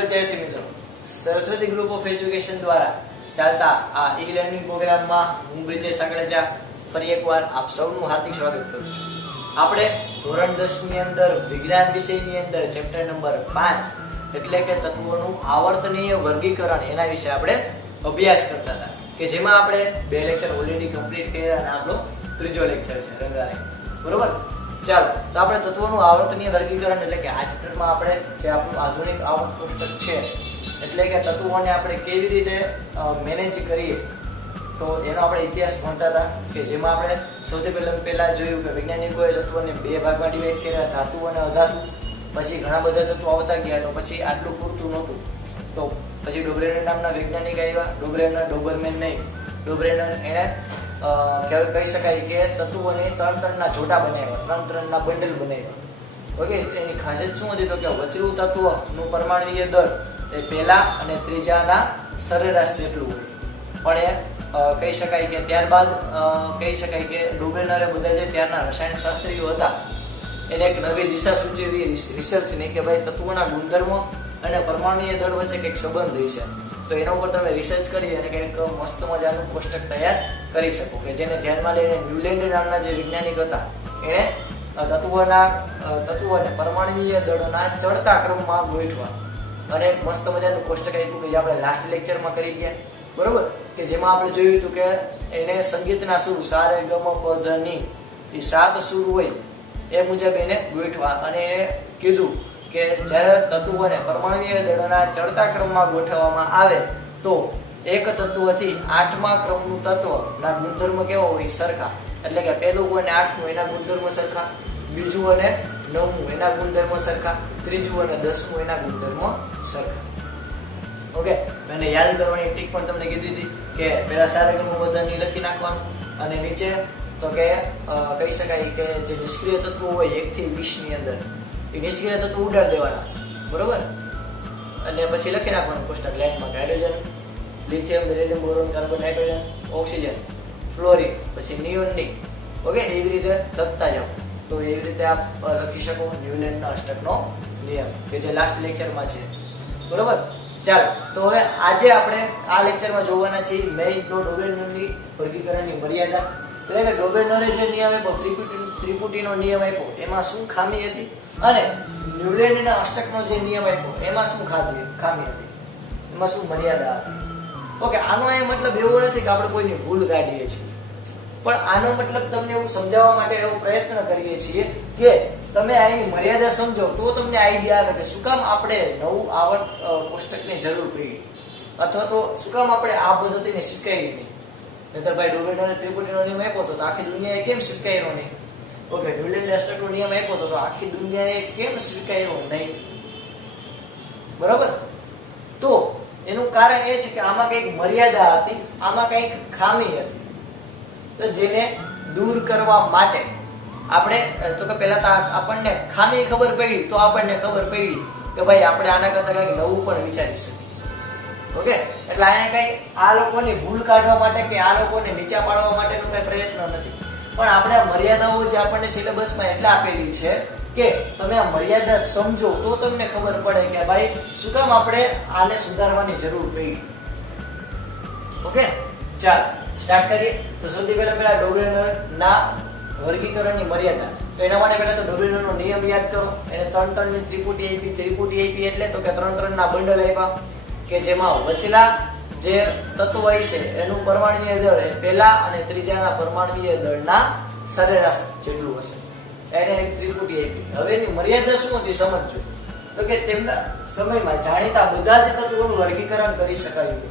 વિદ્યાર્થી મિત્રો, Saraswati group of education દ્વારા ચાલતા આ ઈ લર્નિંગ પ્રોગ્રામમાં હું બ્રિજેશ સાંકળેચા ફરી એકવાર આપ સૌનું હાર્દિક સ્વાગત કરું છું. આપણે ધોરણ 10 ની અંદર વિજ્ઞાન વિષયની અંદર ચેપ્ટર નંબર 5 એટલે કે તત્વોનું આવર્તનીય વર્ગીકરણ એના વિશે આપણે અભ્યાસ કરતા હતા કે જેમાં આપણે 2 લેક્ચર ઓલરેડી કમ્પ્લીટ કર્યા અને આપણો ત્રીજો લેક્ચર છે રંગારંગ. બરોબર, ચાલો તો આપણે તત્વોનું આવર્તનીય વર્ગીકરણ એટલે કે આ ચેપ્ટરમાં આપણે જે આપણું આધુનિક આવર્ત કોષ્ટક છે એટલે કે તત્વોને આપણે કેવી રીતે મેનેજ કરીએ તો એનો આપણે ઇતિહાસ ભણતા હતા કે જેમાં આપણે સૌથી પહેલા જોયું કે વૈજ્ઞાનિકોએ તત્વોને 2 ભાગમાં ડિવાઈડ કર્યા, ધાતુ અને અધાતુ. પછી ઘણા બધા તત્વો આવતા ગયા તો પછી આટલું પૂરતું નહોતું તો પછી ડોબરેનર નામના વૈજ્ઞાનિક આવ્યા. ડોબરમેન નહીં, ડોબરેનર એણે કહી શકાય કે તત્વોને 3 જોટા બનાવ્યા, 3 બંડલ બનાવ્યા. ઓકે, એની ખાસિયત શું હતી તો કે વચલું તત્વનું પરમાણુય દળ એ પહેલા અને ત્રીજાના સરેરાશ જેટલું હોય. પણ એ કહી શકાય કે ત્યારબાદ કહી શકાય કે ડોબરેનરે બધા જે ત્યારના રસાયણશાસ્ત્રીઓ હતા એને એક નવી દિશા સૂચવી રિસર્ચની કે ભાઈ તત્વોના ગુણધર્મો અને પરમાણુય દળ વચ્ચે કંઈક સંબંધ છે તો એના ઉપર તમે રિસર્ચ કરી અને કંઈક મસ્ત મજાનું કોષ્ટક તૈયાર કરી શકો કે જેને ધ્યાનમાં લઈને ન્યુલેન્ડ નામના જે વૈજ્ઞાનિક હતા એણે તત્વોને પરમાણુય દળોના ચડતા ક્રમમાં ગોઠવા અને મસ્ત મજાનું કોષ્ટક આપ્યું કે જે આપણે લાસ્ટ લેક્ચરમાં કરી ગયા. બરોબર, કે જેમાં આપણે જોયું હતું કે એને સંગીતના સૂર સા રે ગ મ પ ધ ની એ 7 સૂર હોય એ મુજબ એને ગોઠવા અને એને કીધું કે જ્યારે તત્વોને પરમાણુય દળોના ચડતા ક્રમમાં ગોઠવવામાં આવે તો એક તત્વથી 8મા ક્રમનું તત્વના ગુણધર્મ કેવો હોય સરખા. એટલે કે પહેલું અને 8મું એના ગુણધર્મ સરખા, બીજું અને 9મું એના ગુણધર્મ સરખા, ત્રીજું અને 10મું એના ગુણધર્મ સરખા. ઓકે, મેં યાદ કરવાની ટ્રીક પણ તમને કીધી હતી કે પહેલા સારેગમ બધાની લખી નાખવાનું અને નીચે તો કે કહી શકાય કે જે નિષ્ક્રિય તત્વો હોય 1 થી 20 ની અંદર એ નિષ્ક્રિય તત્વો ઉડાડી દેવાના. બરોબર, અને પછી લખી નાખવાનું કોષ્ટક લાઈનમાં hydrogen, lithium, beryllium, boron, carbon, nitrogen, oxygen, fluorine, પછી નિયોનની. ઓકે, એવી રીતે લખતા જાઓ તો એવી રીતે આપ લખી શકો ન્યુલેન્ડના અષ્ટકનો નિયમ કે જે લાસ્ટ લેક્ચરમાં છે. બરોબર, ચાલો તો હવે આજે આપણે આ લેક્ચરમાં જોવાના છીએ મેઇન ડોબરેનરની વર્ગીકરણની મર્યાદા. એટલે કે ડોબરેનરે જે નિયમ આપ્યો, ત્રિપુટીનો નિયમ આપ્યો એમાં શું ખામી હતી અને ન્યુલેન્ડના અષ્ટકનો જે નિયમ આપ્યો એમાં શું ખામી હતી, એમાં શું મર્યાદા હતી. ઓકે, આનો એ મતલબ એવો નથી કે આપણે કોઈની ભૂલ કાઢીએ છીએ, પણ આનો મતલબ તમને એવું સમજાવવા માટે એવો પ્રયત્ન કરીએ છીએ કે તમે આની મર્યાદા સમજો તો તમને આઈડિયા આવે કે શું કામ આપણે નવું આવર્ત કોષ્ટકની જરૂર પડી અથવા તો શું કામ આપણે આ પદ્ધતિને શીખાવી નહીં. નહીતર ભાઈ ડોબરેનરે ત્રિપુટીનો નિયમ આપ્યો તો આખી દુનિયાએ કેમ સ્વીકાર્યો નહીં? ઓકે, ન્યુલેન્ડ અષ્ટકનો નિયમ આપ્યો તો આખી દુનિયાએ કેમ સ્વીકાર્યો નહીં? બરાબર, તો એનું કારણ એ છે કે આમાં કંઈક મર્યાદા હતી, આમાં કંઈક ખામી હતી. તો જેને દૂર કરવા માટે આપણે તો કે પહેલા આપણને ખામી ખબર પડી તો આપણને ખબર પડી કે ભાઈ આપણે આના કરતા કંઈક નવું પણ વિચારી શકીએ. ઓકે, એટલે અહીંયા કંઈ આ લોકોની ભૂલ કાઢવા માટે કે આ લોકોને નીચા પાડવા માટેનો કંઈ પ્રયત્ન નથી, પણ આપણે આ મર્યાદાઓ જે આપણને સિલેબસમાં એટલે આપેલી છે કે તમે આ મર્યાદા સમજો તો તમને ખબર પડે કે ભાઈ શું કામ આપણે આને સુધારવાની જરૂર પડી. ઓકે, ચાલો સ્ટાર્ટ કરીએ. તો સૌથી પહેલા ડોબરેનરના વર્ગીકરણની મર્યાદા. તો એના માટે પહેલા તો ડોબરેનરનો નિયમ યાદ કરો. એને 3 ની ત્રિપુટી આપી એટલે તો કે 3 ના બંડલ આપ્યા કે જેમાં વચલા જે તત્વ હોય છે એનું પરમાણુય દળ એ પહેલા અને ત્રીજાના પરમાણુય દળના સરેરાશ જેટલું હશે એને એક ત્રિપુટી આપી. હવે એની મર્યાદા શું હતી સમજજો. તો કે તેમના સમયમાં જાણીતા બધા જ તત્વોનું વર્ગીકરણ કરી શકાયું.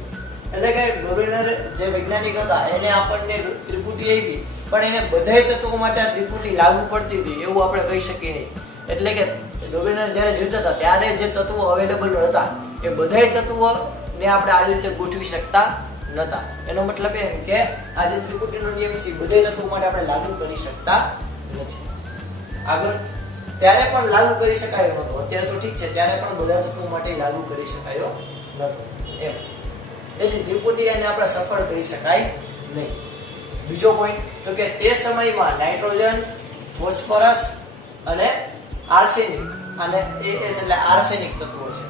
એટલે કે ડોબરેનર જે વૈજ્ઞાનિક હતા એને આપણને ત્રિપુટી આપી પણ એને બધા તત્વો માટે આ ત્રિપુટી લાગુ પડતી હતી એવું આપણે કહી શકીએ નહીં. એટલે કે ડોબરેનર જ્યારે જીવતા હતા ત્યારે જે તત્વો અવેલેબલ હતા એ બધા તત્વોને આપણે આ રીતે ગોઠવી શકતા નહોતા. એનો મતલબ એમ કે આ જે ત્રિપુટીનો નિયમ છે બધા તત્વો માટે આપણે લાગુ કરી શકતા નથી. આગળ ત્યારે પણ લાગુ કરી શકાયો નહોતો. અત્યારે તો ઠીક છે, ત્યારે પણ બધા તત્વો માટે લાગુ કરી શકાયો નહોતો એમ. તેથી ત્રિપુટીને આપણે સફળ કરી શકાય નહીં. બીજો પોઈન્ટ તો કે તે સમયમાં નાઇટ્રોજન, ફોસ્ફરસ અને આર્સેનિક અને એટલે આર્સેનિક તત્વો છે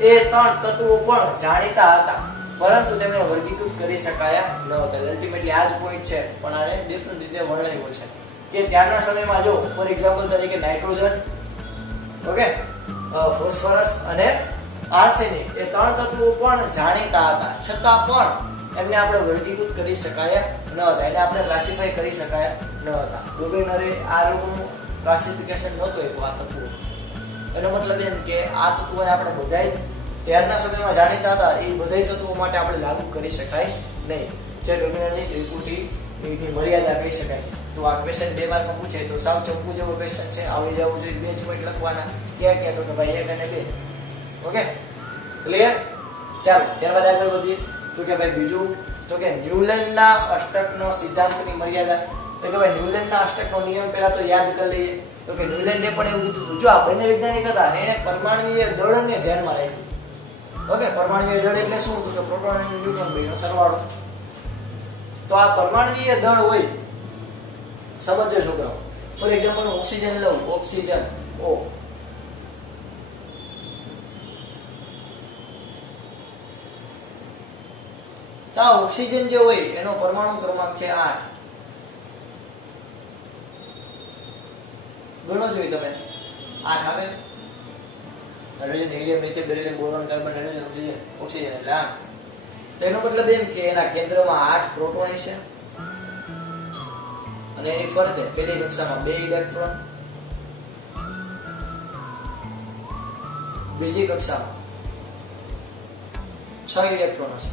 એ 3 તત્વો પણ જાણીતા હતા પરંતુ તેમને વર્ગીકૃત કરી શકાયા ન હતા. અલ્ટિમેટલી આ જ પોઈન્ટ છે પણ આને ડિફરન્ટ રીતે વર્ણવ્યો છે કે ત્યારના સમયમાં જો ફોર એક્ઝામ્પલ તરીકે નાઇટ્રોજન, ઓકે, ફોસ્ફરસ અને આર્સેનિક એ 3 તત્વો પણ જાણીતા હતા છતાં પણ એમને આપણે વર્ગીકૃત કરી શકાયા ન હતા, એને આપણે ક્લાસિફાઈ કરી શકાયા ન હતા. ડોબેનરે આ લોકોનું ક્લાસિફિકેશન નહોતું આપ્યું આ તત્વો. એનો મતલબ એમ કે આ તત્વોને આપણે બધાય ત્યારના સમયમાં જાણીતા હતા એ બધાય તત્વો માટે આપણે લાગુ કરી શકાય નહીં. જે ડોબેનરની ત્રિપુટીની મર્યાદા કહી શકાય. તો આ ક્વેશ્ચન 2 માર્કમાં પૂછે તો સાવ ચંપુ જેવો ક્વેશ્ચન છે, આવી જવું જોઈએ. 2 જ પોઈન્ટ લખવાના, ક્યાં તો ભાઈ 1 અને 2. Okay, clear? ચાલો ત્યારબાદ આગળ વધીએ. તો કે ભાઈ બીજું તો કે ન્યુલેન્ડના અષ્ટકનો સિદ્ધાંતની મર્યાદા. તો કે ભાઈ ન્યુલેન્ડના અષ્ટકનો નિયમ પહેલા તો યાદ કરી લઈએ. તો કે ન્યુલેન્ડે પણ એવું કીધું હતું, જો આ બંને વૈજ્ઞાનિક હતા એને પરમાણુય દળને ધ્યાનમાં રાખ્યું. ઓકે, પરમાણુય દળ એટલે શું? તો કે પ્રોટોન અને ન્યુટ્રોન બેનો સરવાળો. તો આ પરમાણુય દળ હોય, સમજજો છોકરાઓ. ફોર એક્ઝામ્પલ ઓક્સિજન લઉં, ઓક્સિજન O, તો ઓક્સિજન જે હોય એનો પરમાણુ ક્રમાંક છે 8. ગણો જોઈએ તમે, 8 આવે. Hydrogen, helium, lithium, beryllium, boron, carbon, hydrogen, oxygen એટલે 8. તો એનો મતલબ એમ કે એના કેન્દ્રમાં 8 પ્રોટોન છે અને એની ફરતે પહેલી કક્ષામાં 2 ઇલેક્ટ્રોન, બીજી કક્ષામાં 6 ઇલેક્ટ્રોન હશે.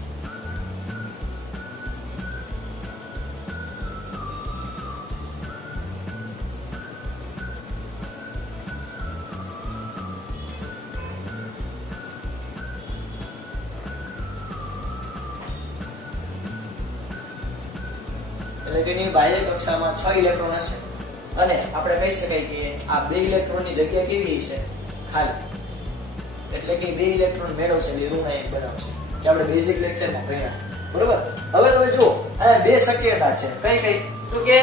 એટલે કે એની બાહ્ય કક્ષામાં 6 ઇલેક્ટ્રોન હશે અને આપણે કહી શકાય કે આ 2 ઇલેક્ટ્રોનની જગ્યા કેવી છે? ખાલી. એટલે કે 2 ઇલેક્ટ્રોન મેળવશે એટલે ઋણ આયન બનાવશે, જે આપણે બેઝિક લેક્ચરમાં ભણ્યા. બરોબર? હવે તમે જુઓ આ 2 શક્યતા છે. કઈ? તો કે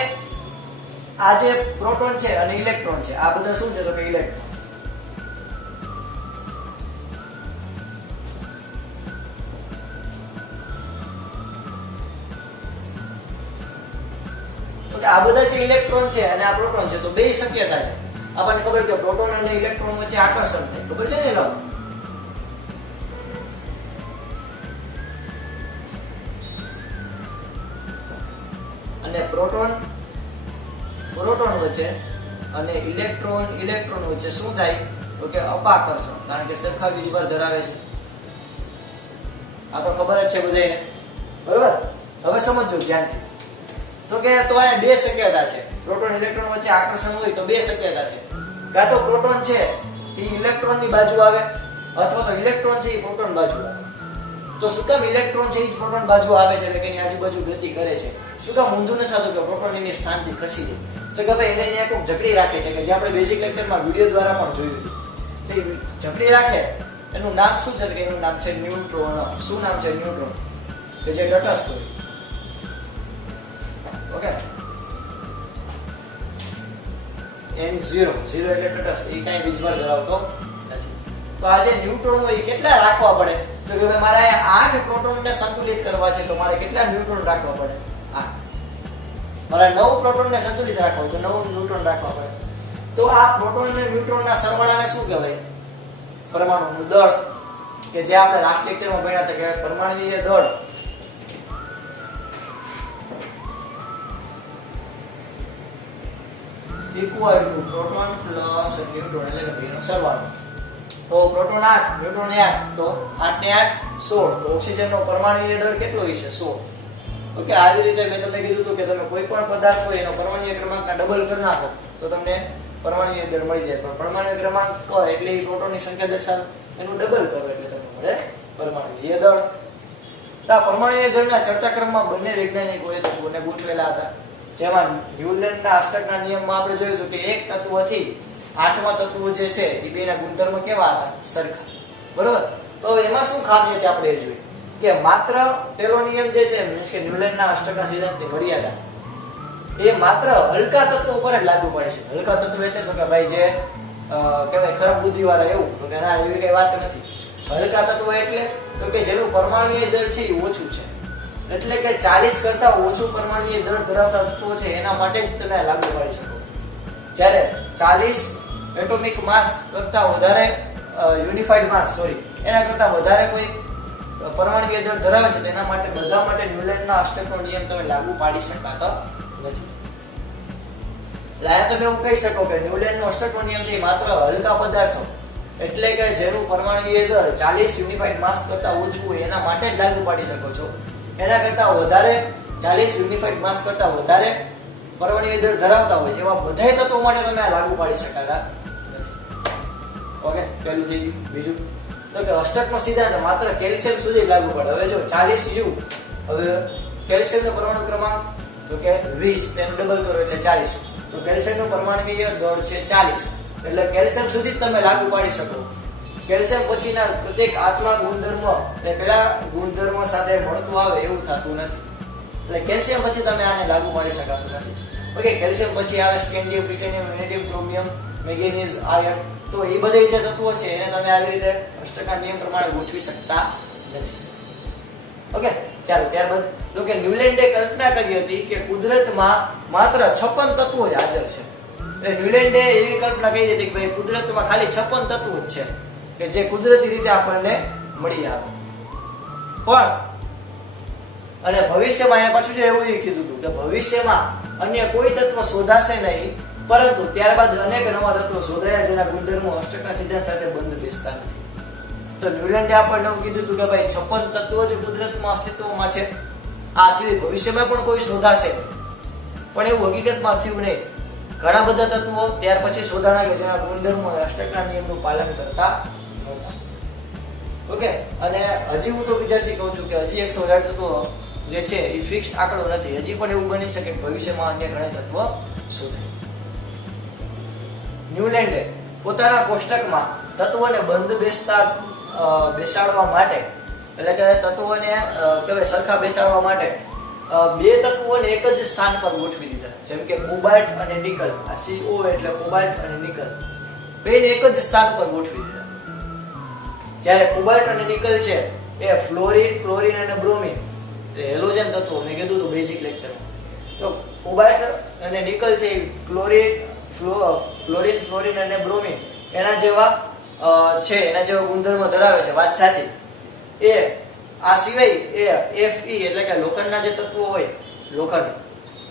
આ જે પ્રોટોન છે અને ઇલેક્ટ્રોન છે, આ બધા શું છે? તો કે ઇલેક્ટ્રોન. આ બધા જે ઇલેક્ટ્રોન છે અને આ પ્રોટોન છે, તો 2 શક્યતા છે. આપણને ખબર કે પ્રોટોન અને ઇલેક્ટ્રોન વચ્ચે આકર્ષણ થાય, ખબર છે ને? લાવો અને પ્રોટોન વચ્ચે અને ઇલેક્ટ્રોન વચ્ચે શું થાય? તો કે અપાકર્ષણ, કારણ કે સરખા વીજભાર ધરાવે છે. આ તો ખબર જ છે બધાને. બરોબર? હવે સમજો ધ્યાનથી. તો કે તો આ 2 શક્યતા છે. પ્રોટોન ઇલેક્ટ્રોન વચ્ચે આકર્ષણ હોય તો 2 શક્યતા છે. કાં તો પ્રોટોન છે એ ઇલેક્ટ્રોનની બાજુ આવે અથવા તો ઇલેક્ટ્રોન છે એ પ્રોટોન બાજુ આવે. તો શું કામ ઇલેક્ટ્રોન છે એ પ્રોટોન બાજુ આવે છે એટલે કે એની આજુબાજુ ગતિ કરે છે? શું કામ ઊંધું નથી થતું કે પ્રોટોન એની સ્થાનથી ખસી જાય? તો કે ભાઈ એને એક જકડી રાખે છે કે જે આપણે બેઝિક લેક્ચરમાં વિડિયો દ્વારા પણ જોયું હતું. તે જકડી રાખે એનું નામ શું છે? કે એનું નામ છે ન્યુટ્રોન. શું નામ છે? ન્યુટ્રોન. કે જે તટસ્થ હોય. ઓકે, N0 0 એટલે તટસ્થ, એ કાંઈ વીજભાર ધરાવતો નથી. તો આ જે ન્યુટ્રોન હોય એ કેટલા રાખવા પડે? તો કે ભાઈ મારે 8 પ્રોટોનને સંતુલિત કરવા છે તો મારે કેટલા ન્યુટ્રોન રાખવા પડે? 8. મારે 9 પ્રોટોનને સંતુલિત રાખવા હોય તો 9 ન્યુટ્રોન રાખવા પડે. તો આ પ્રોટોન અને ન્યુટ્રોનના સરવાળાને શું કહેવાય? પરમાણુનું દળ. કે જે આપણે લાસ્ટ લેક્ચરમાં ભણ્યા હતા કે પરમાણુય દળ equal to proton plus neutron એટલે કે બેનો સરવાળો. તો પ્રોટોન 8, ન્યુટ્રોન 8, તો 8 ને 8 16. તો ઓક્સિજનનો પરમાણુય દળ કેટલો હશે? 16. ઓકે, આવી રીતે મેં તમને કીધું હતું કે તમે કોઈ પણ પદાર્થ હોય એનો પરમાણુય ક્રમાંકના ડબલ કરી નાખો તો તમને પરમાણુય દળ મળી જાય. પણ પરમાણુય ક્રમાંક એટલે એ પ્રોટોનની સંખ્યા દર્શાવે, એનું ડબલ કરો એટલે તમને મળે પરમાણુય દળ. તો આ પરમાણુય દળના ચડતા ક્રમમાં બંને વૈજ્ઞાનિકોએ તત્વોને ગોઠવેલા હતા. જેમાં ન્યુલેન્ડના અષ્ટકના નિયમમાં આપણે જોયું હતું કે એક તત્વથી 8મા તત્વ જે છે એ બેના ગુણધર્મ કેવા હતા? સરખા. બરોબર? તો એમાં શું ખામી હતી આપણે એ જોઈએ કે માત્ર પેલો નિયમ જે છે મીન્સ કે ન્યુલેન્ડના અષ્ટકના સિદ્ધાંતની મર્યાદા એ માત્ર હલકા તત્વો પર જ લાગુ પડે છે. હલકા તત્વ એટલે તો કે ભાઈ જે કહેવાય ખરાબ બુદ્ધિવાળા એવું, તો કે ના એવી કઈ વાત નથી. હલકા તત્વો એટલે તો કે જેનું પરમાણુય દળ છે એ ઓછું છે, એટલે કે 40 કરતા ઓછું પરમાણુય દળ ધરાવતા તત્વો છે એના માટે જ તમે લાગુ પાડી શકો. જ્યારે 40 એટોમિક માસ કરતા વધારે યુનિફાઈડ માસ એના કરતા વધારે કોઈ પરમાણુય દળ ધરાવે છે તેના માટે બધા માટે ન્યુલેન્ડના અષ્ટકનો નિયમ તમે લાગુ પાડી શકાતા નથી. લાયા તમે એવું કહી શકો કે ન્યુલેન્ડનો અષ્ટકનો નિયમ છે એ માત્ર હલકા પદાર્થો એટલે કે જેનું પરમાણુય દળ 40 યુનિફાઈડ માસ કરતા ઓછું હોય એના માટે જ લાગુ પાડી શકો છો. એના કરતા વધારે 40 યુનિફાઈડ માસ કરતા વધારે પરમાણુય દળ ધરાવતા હોય એવા બધા તત્વો માટે તમે આ લાગુ પાડી શકાતા નથી. ઓકે, પહેલું થઈ ગયું. બીજું તો કે અષ્ટકનો સિદ્ધાંત માત્ર કેલ્શિયમ સુધી લાગુ પડે. હવે જો 40 યુ, હવે કેલ્શિયમનો પરમાણુ ક્રમાંક તો કે 20 એમ ડબલ કરો એટલે 40, તો કેલ્શિયમનું પરમાણુય દળ છે 40, એટલે કેલ્શિયમ સુધી જ તમે લાગુ પાડી શકો. કેલ્શિયમ પછીના પ્રત્યેક આત્મા ગુણધર્મ એ પેલા ગુણધર્મ સાથે મળતું આવે એવું થતું નથી, એટલે કેલ્શિયમ પછી તમે આને લાગુ પાડી શકાતું નથી. ઓકે, કેલ્શિયમ પછી આવે scandium, platinum, vanadium, chromium, manganese, iron, તો એ બધા જે તત્વો છે એને તમે આવી રીતે અષ્ટકના નિયમ પ્રમાણે ગોઠવી શકતા નથી. ઓકે, ચાલો ત્યારબાદ તો કે ન્યુલેન્ડે કલ્પના કરી હતી કે કુદરતમાં માત્ર 56 તત્વો જ હાજર છે. એટલે ન્યુલેન્ડે એવી કલ્પના કરી હતી કે ભાઈ કુદરતમાં ખાલી 56 તત્વો જ છે કે જે કુદરતી રીતે આપણને મળી આવે. પણ અને ભવિષ્યમાં એને પાછું એવું કીધું હતું કે ભવિષ્યમાં અન્ય કોઈ તત્વ શોધાશે નહીં, પરંતુ ત્યારબાદ અનેક નવા તત્વો શોધાયા જેના ગુણધર્મો અષ્ટકના સિદ્ધાંત સાથે બંધ બેસતા નથી. તો ન્યુલેન્ડે આપણને એવું કીધું હતું કે ભાઈ 56 તત્વો જ કુદરતમાં અસ્તિત્વમાં છે, આ સિવાય ભવિષ્યમાં પણ કોઈ શોધાશે, પણ એવું હકીકતમાં થયું નહીં. ઘણા બધા તત્વો ત્યાર પછી શોધાણા કે જેના ગુણધર્મો અષ્ટકના નિયમનું પાલન કરતા નહોતા. ઓકે, અને હજી હું તો વિદ્યાર્થી કહું છું કે હજી 118 તત્વો જે છે એ ફિક્સ આંકડો નથી. હજી પણ એવું બની શકે કે ભવિષ્યમાં અન્ય ઘણા તત્વો શોધાય. ન્યુલેન્ડે પોતાના કોષ્ટકમાં તત્વોને બંધ બેસાડવા માટે, એટલે કે તત્વોને કહેવાય સરખા બેસાડવા માટે બે તત્વોને એક જ સ્થાન પર ગોઠવી દીધા. જેમ કે કોબાલ્ટ અને નિકલ, આ CO એટલે કોબાલ્ટ અને નિકલ, બેને એક જ સ્થાન પર ગોઠવી દીધા. જ્યારે કોબાલ્ટ અને નિકલ છે એ ફ્લોરિન, ક્લોરિન અને બ્રોમિન હેલોજન તત્વો, મેં કીધું હતું બેઝિક લેક્ચરમાં. તો કોબાલ્ટ અને નિકલ છે ક્લોરિન, ફ્લોરિન અને બ્રોમિન એના જેવા ગુણધર્મ ધરાવે છે, વાત સાચી. એ આ સિવાય એ Fe એટલે કે લોખંડના જે તત્વો હોય, લોખંડ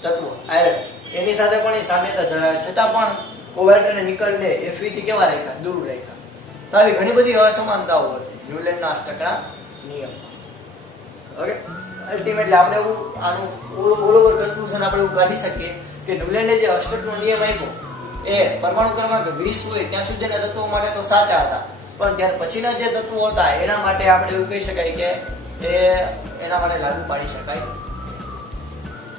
તત્વો આયર્ન, એની સાથે પણ એ સામ્યતા ધરાવે, છતાં પણ કોબાલ્ટ અને નિકલને Fe થી કેવા રાખ્યા? દૂર રાખ્યા. તો આવી ઘણી બધી અસમાનતાઓ હતી ન્યુલેન્ડના અષ્ટકના નિયમમાં. ઓકે, અલ્ટિમેટલી આપણે એવું આનું ઓલ ઓવર કન્ક્લુઝન આપણે એવું કાઢી શકીએ કે ન્યુલેન્ડે જે અષ્ટકનો નિયમ આપ્યો એ પરમાણુ ક્રમાંક 20 હોય ત્યાં સુધીના તત્વો માટે તો સાચા હતા, પણ ત્યાર પછીના જે તત્વો હતા એના માટે આપણે એવું કહી શકાય કે એના માટે લાગુ પાડી શકાય.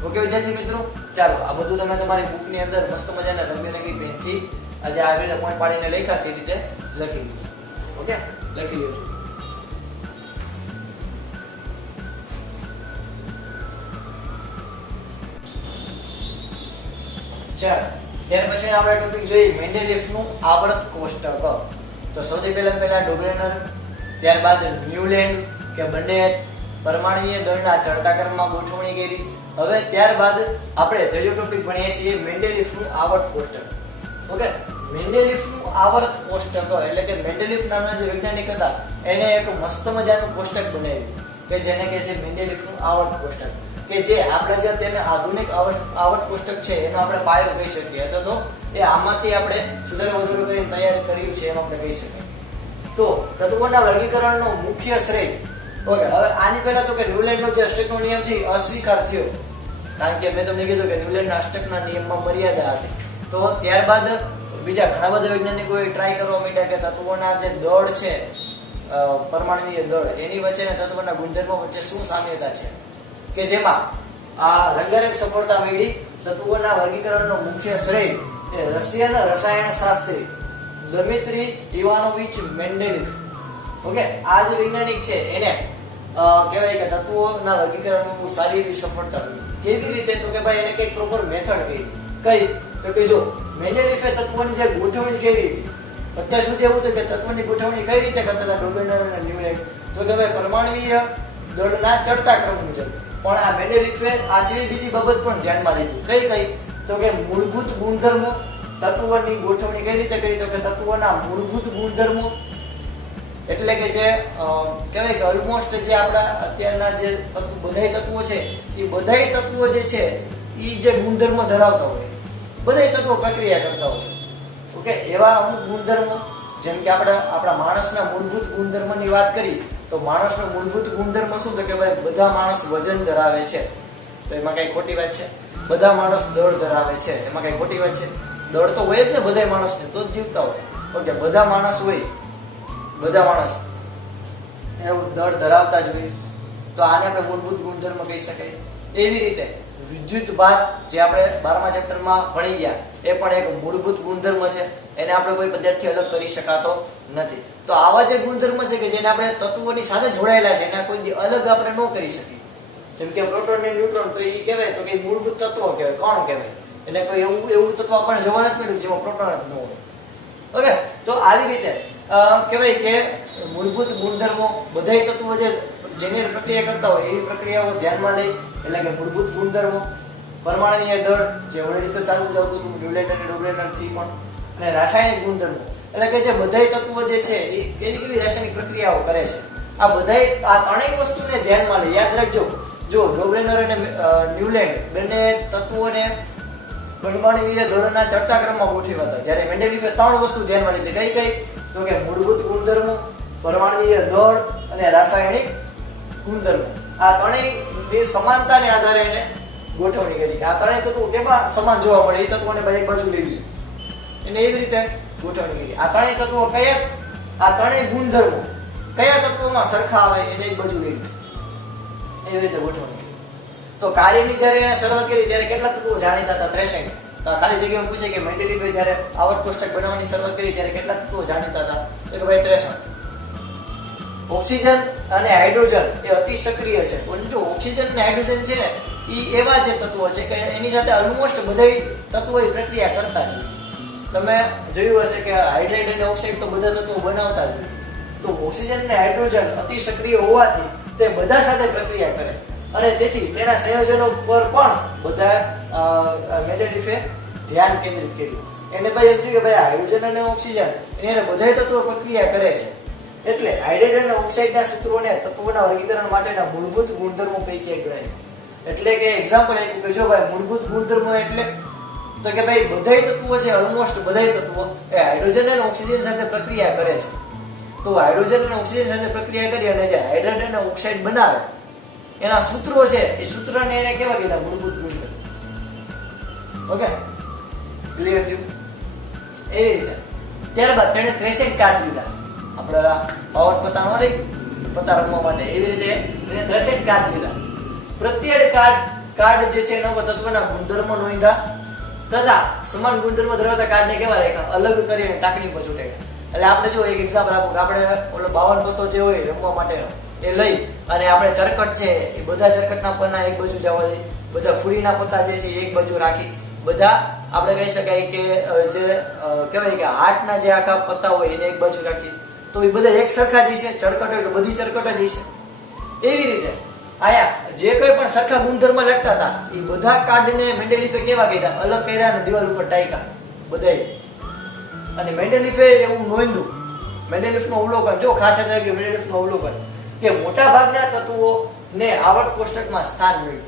ઓકે વિદ્યાર્થી મિત્રો, ચાલો આ બધું તમે તમારી બુકની અંદર મસ્ત મજાના રંગબેરંગી પેનથી આજે આગળ પોઈન્ટ પાડીને લખ્યા છે એ રીતે લખી લો. ઓકે, લખી લો. ચાલો ત્યાર પછી આપણે ટોપિક જોઈએ મેન્ડેલિફનું આવર્ત કોષ્ટક. તો સૌથી પહેલા ડોબ્રેનર, ત્યારબાદ ન્યુલેન્ડ કે બંને પરમાણુય દળના ચડતા ક્રમમાં ગોઠવણી કરી. હવે ત્યારબાદ આપણે ત્રીજો ટોપિક ભણીએ છીએ મેન્ડેલિફનું આવર્ત કોષ્ટક. ઓકે, મેન્ડેલિફનું આવર્ત કોષ્ટક એટલે કે મેન્ડેલિફ નામના જે વૈજ્ઞાનિક હતા એને એક મસ્ત મજાનું કોષ્ટક બનાવ્યું કે જેને કહે છે મેન્ડેલિફનું આવર્ત કોષ્ટક, કે જે આપણે જે તેને આધુનિક આવર્ત કોષ્ટક છે એનો આપણે પાયો કહી શકીએ, અથવા તો એ આમાંથી આપણે સુધારો વધારો કરીને તૈયાર કર્યું છે એમ આપણે કહી શકીએ. તો તત્વોના વર્ગીકરણનો મુખ્ય શ્રેય. ઓકે, હવે આની પહેલા તો કે ન્યુલેન્ડનો જે અષ્ટકનો નિયમ છે એ અસ્વીકાર થયો, કારણ કે મેં તમને કીધું કે ન્યુલેન્ડના અષ્ટકના નિયમમાં મર્યાદા હતી. તો ત્યારબાદ બીજા ઘણા બધા વૈજ્ઞાનિકોએ ટ્રાય કરવા માંડ્યા કે તત્વોના જે દળ છે, પરમાણુય દળ, એની વચ્ચે અને તત્વોના ગુણધર્મો વચ્ચે શું સામ્યતા છે, કે જેમાં આ રંગારંગ સફળતા મેળવી. તત્વોના વર્ગીકરણનો મુખ્ય શ્રેય એ રશિયન રસાયણશાસ્ત્રી દમિત્રી ઇવાનોવિચ મેન્ડેલિફ. ઓકે, આ જે વૈજ્ઞાનિક છે એને કહેવાય કે તત્વોના વર્ગીકરણનું સારી એવી સફળતા મળી. કેવી રીતે? તો કે ભાઈ એને કઈક પ્રોપર મેથડ કઈ તો કે જો મેન્ડેલિફે તત્વોની જે ગોઠવણી કરી હતી અત્યાર સુધી એવું છે કે તત્વની ગોઠવણી કઈ રીતે કરતા હતા ડોબેનર અને ન્યુલેન્ડ, તો કે ભાઈ પરમાણુય દળના ચડતા ક્રમ મુજબ. પણ આ મેન્ડેલિફે આ સિવાય બીજી બાબત પણ ધ્યાનમાં લીધી. કઈ તો કે મૂળભૂત ગુણધર્મો, તત્વની ગોઠવણી કઈ રીતે કરી, તો કે તત્વના મૂળભૂત ગુણધર્મો એટલે કે જે કહેવાય કે ઓલમોસ્ટ જે આપણા અત્યારના જે બધાય તત્વો છે એ બધાય તત્વો જે છે એ જે ગુણધર્મો ધરાવતા હોય, બધાય તત્વો પ્રક્રિયા કરતા હોય. ઓકે, એવા અમુક ગુણધર્મો જેમ કે આપણા માણસના મૂળભૂત ગુણધર્મની વાત કરી તો માણસનો મૂળભૂત ગુણધર્મ શું છે કે ભાઈ બધા માણસ વજન ધરાવે છે, તો એમાં કઈ ખોટી વાત છે? બધા માણસ દળ ધરાવે છે, એમાં કઈ ખોટી વાત છે? દળ તો હોય જ ને બધા માણસને, તો જ જીવતા હોય. ઓકે, બધા માણસ હોય, બધા માણસ એવું દળ ધરાવતા જ હોય, તો આને આપણે મૂળભૂત ગુણધર્મ કહી શકાય. એવી રીતે વિદ્યુત ભાર જે આપણે 12મા ચેપ્ટરમાં ભણી ગયા એ પણ એક મૂળભૂત ગુણધર્મ છે, એને આપણે કોઈ પદ્ધતિથી અલગ કરી શકાતો નથી. તો આવા જે ગુણધર્મ છે કે જેને આપણે તત્વોની સાથે જોડાયેલા છે એને કોઈ અલગ આપણે ન કરી શકીએ. જેમ કે પ્રોટોન અને ન્યુટ્રોન, તો એ કહેવાય તો કે મૂળભૂત તત્વો કહેવાય. કોણ કહેવાય? એને કોઈ એવું તત્વ આપણને જોવા નથી મળ્યું જેમાં પ્રોટોન જ ન હોય. ઓકે, તો આવી રીતે કહેવાય કે મૂળભૂત ગુણધર્મો બધાય તત્વો જેની પ્રક્રિયા કરતા હોય એવી પ્રક્રિયાઓ ધ્યાનમાં લઈ, એટલે કે મૂળભૂત ગુણધર્મો, પરમાણુય દળ જે ઓલરેડી તો ચાલુ જ આવતું હતું ન્યુલેન્ડ અને ડોબેનર થી પણ, અને રાસાયણિક ગુણધર્મો એટલે કે જે બધાય તત્વો જે છે એની કેવી રાસાયણિક પ્રક્રિયાઓ કરે છે. આ બધાય આ ત્રણેય વસ્તુને ધ્યાનમાં લઈ યાદ રાખજો. જો ડોબેનર અને ન્યુલેન્ડ બંને તત્વોને પરમાણુય દળના ચડતા ક્રમમાં ગોઠવ્યા હતા, જ્યારે મેન્ડેલિફે ત્રણ વસ્તુ ધ્યાનમાં લીધી. કઈ તો કે મૂળભૂત ગુણધર્મો, પરમાણુય દળ અને રાસાયણિક ગુણધર્મો. આ ત્રણેયની સમાનતાને આધારે એને ગોઠવણી કરી કે આ ત્રણેય તત્વો કેવા સમાન જોવા મળે એ તત્વોને એક બાજુ લેવી, એને એવી રીતે ગોઠવણી કરી. આ ત્રણેય તત્વો કયા, આ ત્રણેય ગુણધર્મો કયા તત્વોમાં સરખા આવે એને એક બાજુ લેવી, એવી રીતે ગોઠવણી કરી. તો કાર્યની જ્યારે એને શરૂઆત કરી ત્યારે કેટલા તત્વો જાણીતા હતા? 63. તો ખાલી જગ્યામાં પૂછે કે મેન્ડેલિફે જ્યારે આવર્ત કોષ્ટક બનાવવાની શરૂઆત કરી ત્યારે કેટલા તત્વો જાણીતા હતા? તો કે ભાઈ 63. ઓક્સિજન અને હાઇડ્રોજન એ અતિ સક્રિય છે. પરંતુ ઓક્સિજન અને હાઇડ્રોજન છે ને એ એવા જે તત્વો છે કે એની સાથે ઓલમોસ્ટ બધા તત્વો એ પ્રક્રિયા કરતા જ હોય. તમે જોયું હશે કે હાઇડ્રેટ અને ઓક્સાઇડ તો બધા તત્વો બનાવતા જ હોય. તો ઓક્સિજન અને હાઇડ્રોજન અતિ સક્રિય હોવાથી તે બધા સાથે પ્રક્રિયા કરે અને તેથી તેના સંયોજનો પર પણ બધા મેન્ડેલિફે ધ્યાન કેન્દ્રિત કર્યું. એને ભાઈ એમ થયું કે ભાઈ હાઇડ્રોજન અને ઓક્સિજન એને બધા તત્વો પ્રક્રિયા કરે છે, એટલે હાઇડ્રેટ અને ઓક્સાઇડના સૂત્રોને તત્વોના વર્ગીકરણ માટેના મૂળભૂત ગુણધર્મો પૈકી એક ગણાય. એટલે કે એક્ઝામ્પલ આપ્યું કે જો ભાઈ મૂળભૂત ગુણધર્મો એટલે તો કે ભાઈ બધાય તત્વો છે, ઓલમોસ્ટ બધાય તત્વો એ હાઇડ્રોજન અને ઓક્સિજન સાથે પ્રક્રિયા કરે છે. તો હાઇડ્રોજન અને ઓક્સિજન સાથે પ્રક્રિયા કરી અને જે હાઇડ્રેટ અને ઓક્સાઇડ બનાવે એના સૂત્રો છે એ સૂત્રને એને કેવા કીધા? મૂળભૂત ગુણધર્મો. ઓકે, ક્લિયર થયું? એવી રીતે ત્યારબાદ તેણે 63 કાર્ડ લીધા. આપણા પાવર પત્તા નો રહી પત્તા રમવા માટે, એવી રીતે એને 63 કાર્ડ લીધા. પ્રત્યેક કાર્ડ જે છે એના તત્વના ગુણધર્મો નોંધ્યા તથા સમાન ગુણધર્મો ધરાવતા કાર્ડને કેવા રાખ્યા? અલગ કરીને ટાંકણી પર ચોટાડ્યા. એટલે આપણે જો એક એક્ઝામ્પલ આપું કે આપણે ઓલો 52 પત્તો જે હોય રમવા માટેનો એ લઈ અને આપણે ચરકટ છે એ બધા ચરકટના પન્ના એક બાજુ જવા દઈએ, બધા ફૂલીના પત્તા જે છે એક બાજુ રાખી, બધા આપણે કહી શકાય કે જે કહેવાય કે હાર્ટના જે આખા પત્તા હોય એને એક બાજુ રાખી, તો એ બધા એક સરખા જ છે. ચરકટ હોય તો બધી ચરકટ જ છે. એવી રીતે આયા જે કોઈ પણ સરખા ગુણધર્મ લખતા હતા એ બધા કાર્ડને મેન્ડેલિફે કેવા કર્યા? અલગ કર્યા અને દિવાલ ઉપર ટાંક્યા બધાય. અને મેન્ડેલિફે એવું નોંધ્યું, મેન્ડેલિફનું અવલોકન જો ખાસ યાદ રાખ્યું, મેન્ડેલિફનું અવલોકન કે મોટા ભાગના તત્વોને આવર્ત કોષ્ટકમાં સ્થાન મળ્યું.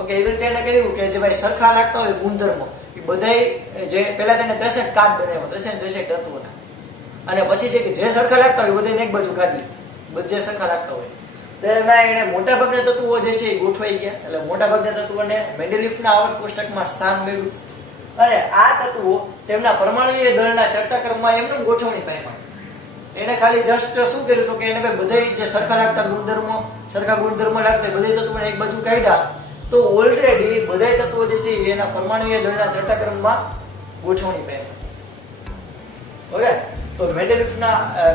ઓકે, એવી રીતે એને કહ્યું કે જે ભાઈ સરખા લાગતા હોય ગુણધર્મો એ બધાય જે પહેલા તેને 63 કાર્ડ બનાવ્યા, 63 તત્વોના, અને પછી જે સરખા લાગતા હોય બધાને એક બાજુ કાઢી, બધે સરખા લાગતા હોય તેમાં એને મોટા ભાગના તત્વો જે છે એ ગોઠવાઈ ગયા. એટલે મોટા ભાગના તત્વોને મેન્ડેલિફના આવર્ત કોષ્ટકમાં સ્થાન મળ્યું અને આ તત્વો તેમના પરમાણુય દળના ચડતા ક્રમમાં એમને ગોઠવણી પામ્યા. એને ખાલી જસ્ટ શું કર્યું તો કે એને બધા જે સરખા લાગતા ગુણધર્મો, સરખા ગુણધર્મો લાગતા બધા તત્વોને એક બાજુ કાઢ્યા, તો ઓલરેડી બધા તત્વો જે છે એના પરમાણુય દળના ચડતા ક્રમમાં ગોઠવણી પામ્યા. ઓકે, તો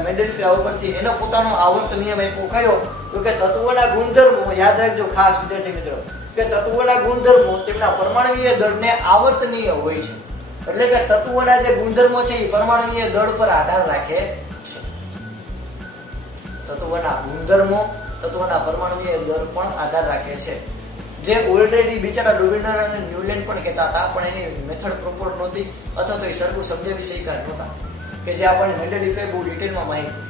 મેન્ડેલિફે આ ઉપરથી એનો પોતાનો આવર્ત નિયમ આપ્યો. કયો? તો કે તત્વોના ગુણધર્મો, યાદ રાખજો ખાસ વિદ્યાર્થી મિત્રો, કે તત્વોના ગુણધર્મો તેમના પરમાણુય દળને આવર્તનીય હોય છે. એટલે કે તત્વોના જે ગુણધર્મો છે એ પરમાણુય દળ પર આધાર રાખે છે. તત્વોના ગુણધર્મો તત્વોના પરમાણુય દળ પણ આધાર રાખે છે. જે ઓલરેડી બિચારા ડોવિનર અને ન્યુલેન્ડ પણ કહેતા હતા, પણ એની મેથડ પ્રોપર નહોતી અથવા તો એ સરખું સમજાવી શક્યા નહોતા, કે જે આપણને મેન્ડેલિફે બહુ ડિટેલમાં માહિતી.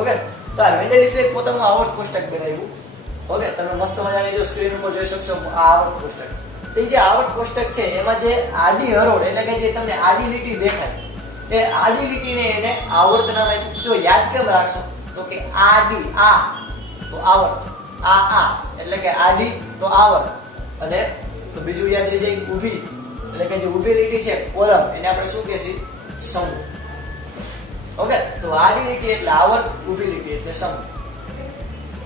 ઓકે, તો આ મેન્ડેલિફે પોતાનું આવર્ત કોષ્ટક બનાવ્યું. ઓકે, તમે મસ્ત મજાની જો સ્ક્રીન ઉપર જોઈ શકશો આ આવર્ત કોષ્ટક. તો જે આવર્ત કોષ્ટક છે એમાં જે આડી હરોળ એટલે કે જે તમને આડી લીટી દેખાય એ આડી લીટીને એને આવર્ત નામ આપ્યું. જો યાદ કેમ રાખશો તો કે આડી આ તો આવર્ત, આ એટલે કે આડી તો આવર્ત, અને તો બીજું યાદ રહી જાય ઊભી એટલે કે જે ઊભી લીટી છે કોલમ એને આપણે શું કહેશું સમૂહ. ઓકે, તો આડી લીટી એટલે આવર્ત, ઊભી લીટી એટલે સમૂહ.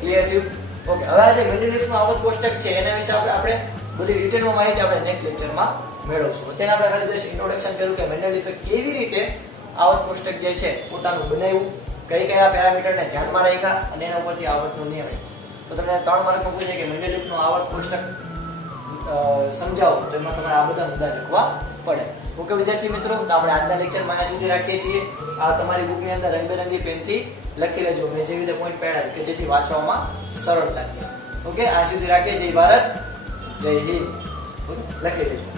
ક્લિયર થયું? ઓકે, હવે આ જે મેન્ડેલિફનું આવર્ત કોષ્ટક છે એના વિશે આપણે બધી ડિટેલમાં માહિતી આપણે નેક્સ્ટ લેક્ચરમાં મેળવશું. અત્યારે આપણે ખાલી જસ્ટ ઇન્ટ્રોડક્શન કર્યું કે મેન્ડેલિફે કેવી રીતે આવર્ત કોષ્ટક જે છે પોતાનું બનાવ્યું, કઈ કયા પેરામીટરને ધ્યાનમાં રાખ્યા અને એના ઉપરથી આવર્તનો નિયમ આપ્યો. તો તમને 3 માર્કમાં પૂછે કે મેન્ડેલિફનું આવર્ત કોષ્ટક સમજાવો તો એમાં તમારે આ બધા મુદ્દા લખવા પડે. ઓકે વિદ્યાર્થી મિત્રો, તો આપણે આજના લેક્ચરમાં અહીંયા સુધી રાખીએ છીએ. આ તમારી બુકની અંદર રંગબેરંગી પેનથી લખી લેજો મેં જેવી રીતે પોઈન્ટ પાડ્યા કે જેથી વાંચવામાં સરળતા રહે. ઓકે, આ સુધી રાખીએ. જય ભારત, જય હિન્દ. લખી દેજો.